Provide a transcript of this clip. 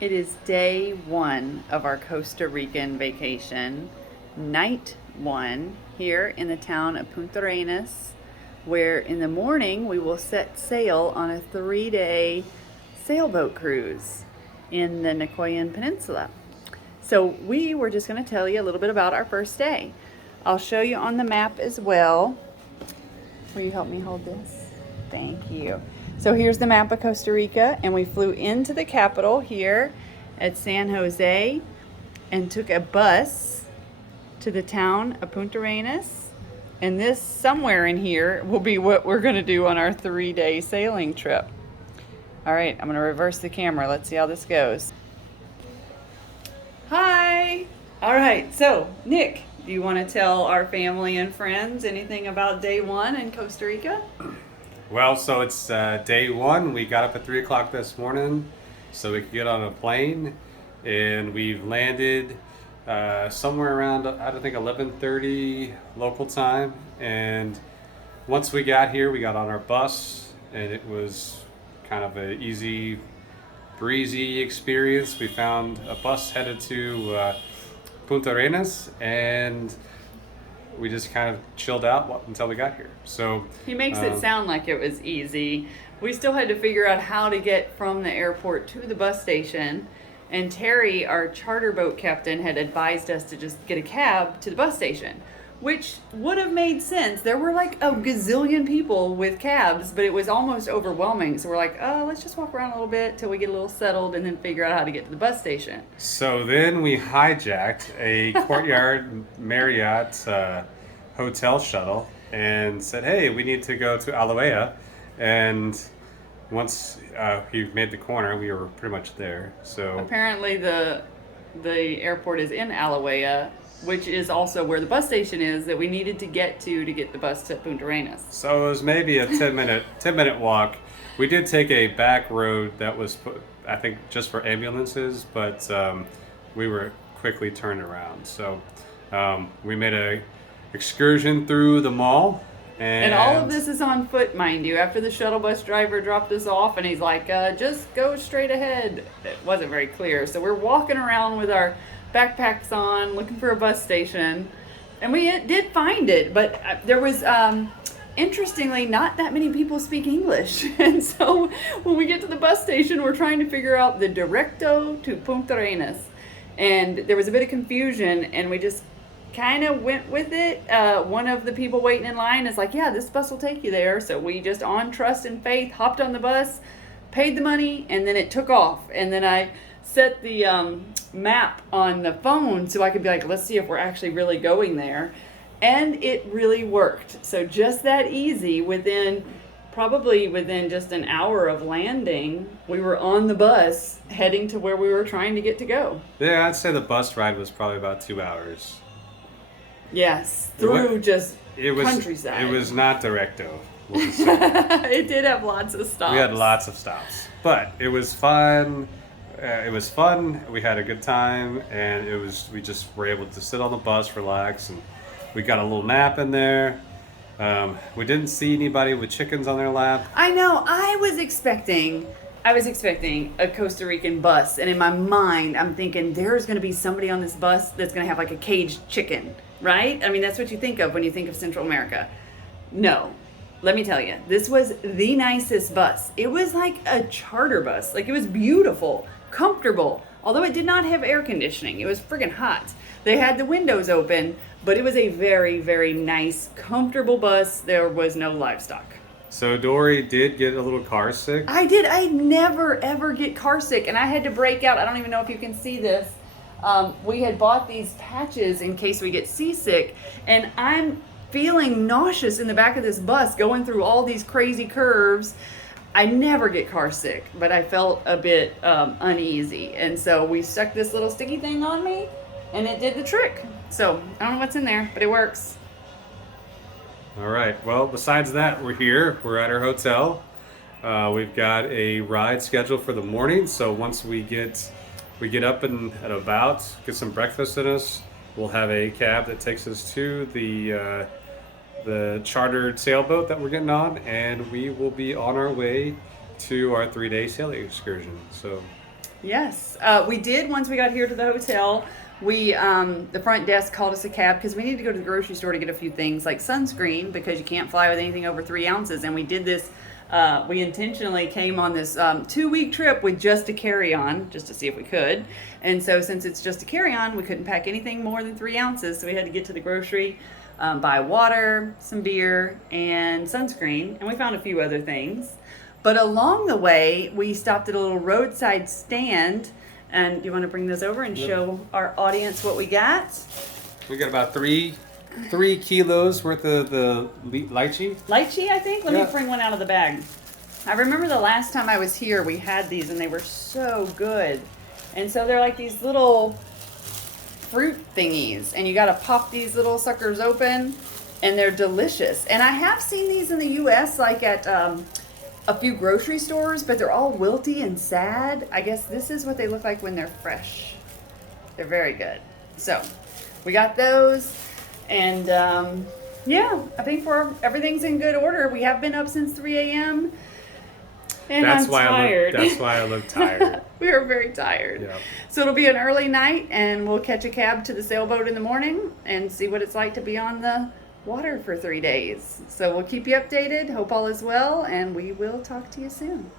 It is day one of our Costa Rican vacation, night one here in the town of Punterenas, where in the morning we will set sail on a 3-day sailboat cruise in the Nicoyan Peninsula. So we were just going to tell you a little bit about our first day. I'll show you on the map as well. Will you help me hold this? Thank you. So here's the map of Costa Rica, and we flew into the capital here at San Jose and took a bus to the town of Punterenas. And this somewhere in here will be what we're going to do on our 3-day sailing trip. All right, I'm going to reverse the camera. Let's see how this goes. Hi. All right, so Nick, do you want to tell our family and friends anything about day one in Costa Rica? Well, so it's day one. We got up at 3 o'clock this morning so we could get on a plane, and we've landed somewhere around, I don't think, 11:30 local time. And once we got here, we got on our bus, and it was kind of an easy, breezy experience. We found a bus headed to Punterenas, and we just kind of chilled out until we got here. So he makes it sound like it was easy. We still had to figure out how to get from the airport to the bus station. And Terry, our charter boat captain, had advised us to just get a cab to the bus station, which would have made sense. There were like a gazillion people with cabs, but it was almost overwhelming. So we're like, oh, let's just walk around a little bit till we get a little settled and then figure out how to get to the bus station. So then we hijacked a Courtyard Marriott hotel shuttle and said, hey, we need to go to Aloea. And once he made the corner, we were pretty much there. So apparently the airport is in Aloea, which is also where the bus station is that we needed to get the bus to Punterenas. So it was maybe a 10-minute walk. We did take a back road that was, I think, just for ambulances, but we were quickly turned around. So we made a excursion through the mall. And all of this is on foot, mind you. After the shuttle bus driver dropped us off, and he's like, just go straight ahead. It wasn't very clear. So we're walking around with our backpacks on, looking for a bus station. And we did find it, but there was, interestingly, not that many people speak English. And so when we get to the bus station, we're trying to figure out the directo to Punterenas. And there was a bit of confusion, and we just kind of went with it. One of the people waiting in line is like, yeah, this bus will take you there. So we just, on trust and faith, hopped on the bus, paid the money, and then it took off. And then I set the map on the phone so I could be like, let's see if we're actually really going there. And it really worked. So just that easy, probably within just an hour of landing, we were on the bus heading to where we were trying to get to go. Yeah, I'd say the bus ride was probably about 2 hours. Yes, through countryside. It was not directo. It did have lots of stops. We had lots of stops, but it was fun. We had a good time, and we just were able to sit on the bus, relax, and we got a little nap in there. We didn't see anybody with chickens on their lap. I know. I was expecting a Costa Rican bus, and in my mind, I'm thinking there's going to be somebody on this bus that's going to have like a caged chicken, right? I mean, that's what you think of when you think of Central America. No. Let me tell you, this was the nicest bus. It was like a charter bus. Like, it was beautiful, comfortable, although it did not have air conditioning. It was friggin' hot. They had the windows open, but it was a very, very nice, comfortable bus. There was no livestock. So Dory did get a little car sick. I did. I never, ever get car sick, and I had to break out. I don't even know if you can see this. We had bought these patches in case we get seasick, and I'm feeling nauseous in the back of this bus going through all these crazy curves. I never get car sick, but I felt a bit uneasy. And so we stuck this little sticky thing on me, and it did the trick. So I don't know what's in there, but it works. All right. Well, besides that, we're here. We're at our hotel. We've got a ride scheduled for the morning. So once we get up and about, get some breakfast in us, we'll have a cab that takes us to the chartered sailboat that we're getting on, and we will be on our way to our 3-day sailing excursion. So Yes, we did once we got here to the hotel. We the front desk called us a cab because we needed to go to the grocery store to get a few things like sunscreen because you can't fly with anything over 3 ounces. And we did this. We intentionally came on this 2-week trip with just a carry-on, just to see if we could. And so since it's just a carry-on, we couldn't pack anything more than 3 ounces. So we had to get to the grocery, buy water, some beer, and sunscreen. And we found a few other things. But along the way, we stopped at a little roadside stand. And you want to bring this over and show our audience what we got? We got about 3 kilos worth of the lychee. Lychee, I think? Let me Yeah. bring one out of the bag. I remember the last time I was here, we had these and they were so good. And so they're like these little fruit thingies. And you got to pop these little suckers open and they're delicious. And I have seen these in the U.S. like at a few grocery stores, but they're all wilty and sad. I guess this is what they look like when they're fresh. They're very good. So we got those, and yeah, I think everything's in good order. We have been up since 3 a.m. and That's I'm why tired. that's why I look tired. We are very tired. Yeah. So it'll be an early night, and we'll catch a cab to the sailboat in the morning and see what it's like to be on the water for 3 days. So we'll keep you updated. Hope all is well, and we will talk to you soon.